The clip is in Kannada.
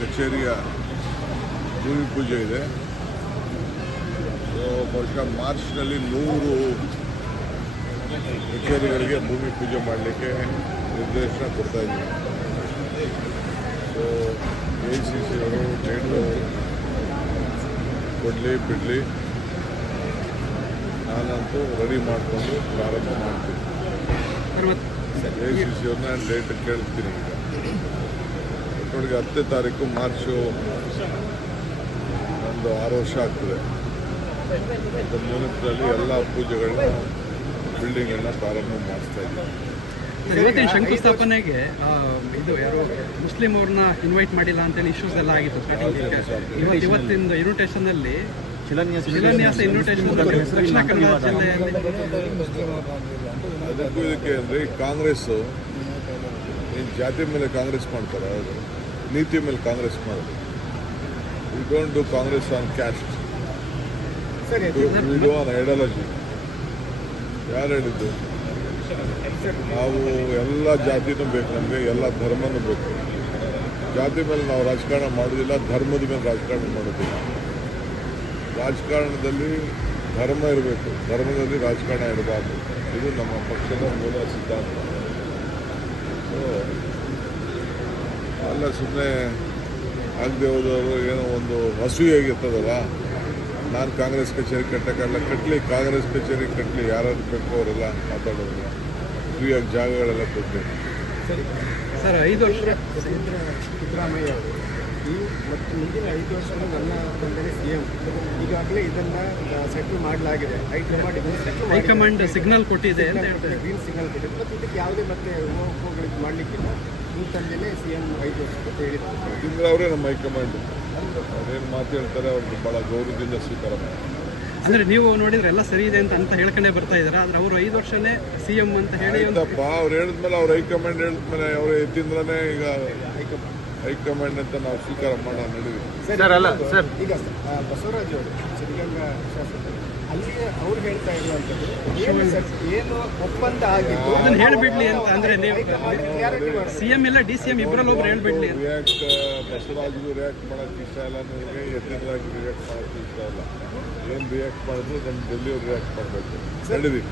ಕಚೇರಿಯ ಭೂಮಿ ಪೂಜೆ ಇದೆ. ಬಹುಶಃ ಮಾರ್ಚ್ನಲ್ಲಿ 100 ಕಚೇರಿಗಳಿಗೆ ಭೂಮಿ ಪೂಜೆ ಮಾಡಲಿಕ್ಕೆ ನಿರ್ದೇಶನ ಕೊಡ್ತಾ ಇದ್ದೀವಿ. ಸೊ AICC ಅವರು ಡೇಟು ಕೊಡಲಿ ಬಿಡಲಿ, ನಾನಂತೂ ರೆಡಿ ಮಾಡಿಕೊಂಡು ಪ್ರಾರಂಭ ಮಾಡ್ತೀನಿ. AICC ಅವ್ರನ್ನ ಡೇಟ್ ಕೇಳ್ತೀನಿ. ಈಗ ಒಟ್ಟಿಗೆ 10ನೇ ತಾರೀಕು ಮಾರ್ಚು ಒಂದು 6 ವರ್ಷ ಆಗ್ತದೆ. ಅದರ ಮೂಲಕದಲ್ಲಿ ಎಲ್ಲ ಪೂಜೆಗಳನ್ನ ಬಿಲ್ಡಿಂಗನ್ನು ಪ್ರಾರಂಭ ಮಾಡಿಸ್ತಾ ಇದ್ದೀವಿ. ಇವತ್ತಿನ ಶಂಕುಸ್ಥಾಪನೆಗೆ ಇದು ಯಾರೋ ಮುಸ್ಲಿಂ ಅವ್ರನ್ನ ಇನ್ವೈಟ್ ಮಾಡಿಲ್ಲ ಅಂತೇಳಿ ಇಶ್ಯೂಸ್ ಎಲ್ಲ ಆಗಿತ್ತು ಸ್ಟಾರ್ಟಿಂಗ್. ಇವತ್ತಿನ ಇನ್ವಿಟೇಷನ್ ಅಲ್ಲಿ ಶಿಲಾನ್ಯಾಸ ಇನ್ವಿಟೇಷನ್ ದಕ್ಷಿಣ ಕನ್ನಡ ಜಿಲ್ಲೆಯಲ್ಲಿ ಅದಕ್ಕೂ ಇದಕ್ಕೆ ಅಂದರೆ ಕಾಂಗ್ರೆಸ್ ಜಾತಿ ಮೇಲೆ ಕಾಂಗ್ರೆಸ್ ಮಾಡ್ತಾರೆ, ಅವರು ನೀತಿ ಮೇಲೆ ಕಾಂಗ್ರೆಸ್ ಮಾಡೋದು. We don't do Congress on caste, we do on ideology. ಯಾರು ಹೇಳಿದ್ದು? ನಾವು ಎಲ್ಲ ಜಾತಿನೂ ಬೇಕು, ನಮಗೆ ಎಲ್ಲ ಧರ್ಮನೂ ಬೇಕು. ಜಾತಿ ಮೇಲೆ ನಾವು ರಾಜಕಾರಣ ಮಾಡೋದಿಲ್ಲ, ಧರ್ಮದ ಮೇಲೆ ರಾಜಕಾರಣ ಮಾಡೋದಿಲ್ಲ. ರಾಜಕಾರಣದಲ್ಲಿ ಧರ್ಮ ಇರಬೇಕು, ಧರ್ಮದಲ್ಲಿ ರಾಜಕಾರಣ ಇರಬಾರ್ದು. ಇದು ನಮ್ಮ ಪಕ್ಷದ ಮೂಲ ಸಿದ್ಧಾಂತ. ಸೊ ಅಲ್ಲ, ಸುಮ್ಮನೆ ಆಗದೆ ಹೋದವರು ಏನೋ ಒಂದು ಅಸೂಯಾಗಿರ್ತದಲ್ಲ, ನಾನು ಕಾಂಗ್ರೆಸ್ ಕಚೇರಿ ಕಟ್ಟಕ್ಕಾಗಲ್ಲ, ಕಟ್ಟಲಿ, ಕಾಂಗ್ರೆಸ್ ಕಚೇರಿ ಕಟ್ಟಲಿ, ಯಾರು ಬೇಕು ಅವರೆಲ್ಲ ಮಾತಾಡೋದು. ಫ್ರೀಯಾಗಿ ಜಾಗಗಳೆಲ್ಲ ಕೊಡ್ತೀನಿ. ಸರ್ 5 ವರ್ಷ ಸಿದ್ದರಾಮಯ್ಯ ಅವರು ಮತ್ತು ಮುಂದಿನ 5 ವರ್ಷಗಳು ನನ್ನ ಬಂದರೆ CM ಈಗಾಗಲೇ ಇದನ್ನು ಸೆಟ್ಲ್ ಮಾಡಲಾಗಿದೆ. ಹೈಕಮಾಂಡ್ ಸಿಗ್ನಲ್ ಕೊಟ್ಟಿದೆ ಅಂತ ಹೇಳ್ತಾರೆ, ಗ್ರೀನ್ ಸಿಗ್ನಲ್ ಕೊಟ್ಟಿದೆ. ಮತ್ತು ಇದಕ್ಕೆ ಯಾವುದೇ ಮತ್ತೆ ಹೋಗ್ಲಿಕ್ಕೆ ಮಾಡಲಿಕ್ಕಿಲ್ಲ. ಈ ತಂದೆಯೇ CM 5 ವರ್ಷ ಅಂತ ಹೇಳಿದ್ದಾರೆ. ಯಾಕಂದ್ರೆ ಅವರೇ ನಮ್ಮ ಹೈಕಮಾಂಡ್, ಅವ್ರೇನು ಮಾತು ಹೇಳ್ತಾರೆ ಅವ್ರಿಗೆ ಭಾಳ ಗೌರವದಿಂದ ಸ್ವೀಕಾರ ಮಾಡ್ತಾರೆ. ಅಂದ್ರೆ ನೀವು ನೋಡಿದ್ರೆ ಎಲ್ಲ ಸರಿ ಇದೆ ಅಂತ ಹೇಳ್ಕೊಂಡೇ ಬರ್ತಾ ಇದ್ದಾರೆ, ಆದ್ರೆ ಅವರು 5 ವರ್ಷನೇ CM ಅಂತ ಹೇಳಿ ಅವ್ರು ಹೇಳಿದ್ಮೇಲೆ, ಅವ್ರ ಹೈಕಮಾಂಡ್ ಹೇಳಿದ್ಮೇಲೆ ಅವರೇ ಎತ್ತಿಂದ್ರೇ ಈಗ ಹೈಕಮಾಂಡ್ ಅಂತ ನಾವು ಸ್ವೀಕಾರ ಮಾಡೋಣ ನಡೀವಿ. ಈಗ ಬಸವರಾಜ್ ಅವರು ಸಿದ್ಧಗಂಗಾ ಶಾಸಕರು ಅಲ್ಲಿ ಅವ್ರು ಹೇಳ್ತಾ ಇರುವಂಥದ್ದು ಏನು ಒಪ್ಪಂದ ಆಗಿತ್ತು ಅದನ್ನ ಹೇಳ್ಬಿಡ್ಲಿ ಅಂತ. ಅಂದ್ರೆ ನೀವು CM ಇಲ್ಲ DCM ಇಬ್ಬರಲ್ಲಿ ಒಬ್ರು ಹೇಳ್ಬಿಡ್ಲಿ ಅಂತ. ಬಸವರಾಜ್ಗೂ ರಿಯಾಕ್ಟ್ ಮಾಡೋಕ್ಕೆ ಇಷ್ಟ ಇಲ್ಲ, ನನಗೆ ಎತ್ತಿಂದ್ರಾಗಿ ರಿಯಾಕ್ಟ್ ಮಾಡೋಕ್ಕೆ ಇಷ್ಟ ಇಲ್ಲ. ಏನು ರಿಯಾಕ್ಟ್ ಮಾಡಿದ್ರು ನಮ್ಮ ಡೆಲ್ಲಿಯವ್ರು ರಿಯಾಕ್ಟ್ ಮಾಡಬೇಕು. ನಡೀವಿ.